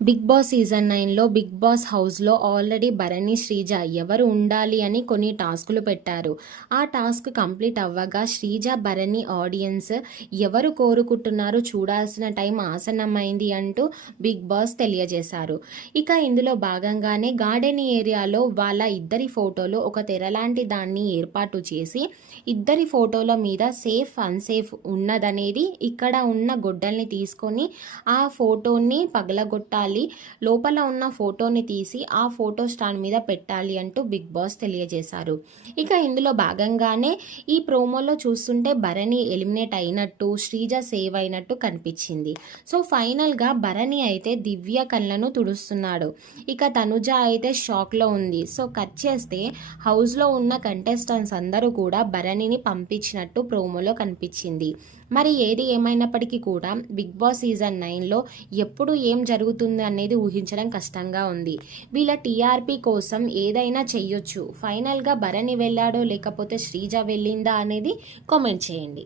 Big Boss season 9లో Bigg Boss హౌస్లో already Bharani, Sreeja ఎవరు ఉండాలి అని కొన్ని టాస్కులు పెట్టారు. ఆ టాస్క్ కంప్లీట్ అవ్వగా శ్రీజ, భరణి ఆడియన్స్ ఎవరు కోరుకుంటున్నారో చూడాల్సిన టైం ఆసన్నమైంది అంటూ బిగ్ బాస్ తెలియజేశారు. ఇక ఇందులో భాగంగానే గార్డెన్ ఏరియాలో వాళ్ళ ఇద్దరి ఫోటోలు ఒక తెరలాంటి దాన్ని ఏర్పాటు చేసి ఇద్దరి ఫోటోల మీద సేఫ్ అన్సేఫ్ ఉన్నదనేది ఇక్కడ ఉన్న గొడ్డల్ని తీసుకొని ఆ ఫోటోని పగలగొట్టాలి, లోపల ఉన్న ఫోటోని తీసి ఆ ఫోటో స్టాండ్ మీద పెట్టాలి అంటూ బిగ్ బాస్ తెలియజేశారు. ఇక ఇందులో భాగంగానే ఈ ప్రోమోలో చూస్తుంటే భరణి ఎలిమినేట్ అయినట్టు, శ్రీజ సేవ్ అయినట్టు కనిపించింది. సో ఫైనల్గా భరణి అయితే దివ్య కళ్ళను తుడుస్తున్నాడు. ఇక తనుజ అయితే షాక్లో ఉంది. సో కట్ చేస్తే హౌస్లో ఉన్న కంటెస్టెంట్స్ అందరూ కూడా భరణిని పంపించినట్టు ప్రోమోలో కనిపించింది. మరి ఏది ఏమైనప్పటికీ కూడా బిగ్ బాస్ సీజన్ 9లో ఎప్పుడు ఏం జరుగుతుంది అనేది ఊహించడం కష్టంగా ఉంది. వీళ్ళ టీఆర్పీ కోసం ఏదైనా చెయ్యొచ్చు. ఫైనల్గా భరణి వెళ్ళాడో లేకపోతే శ్రీజ వెళ్ళిందా అనేది కామెంట్ చేయండి.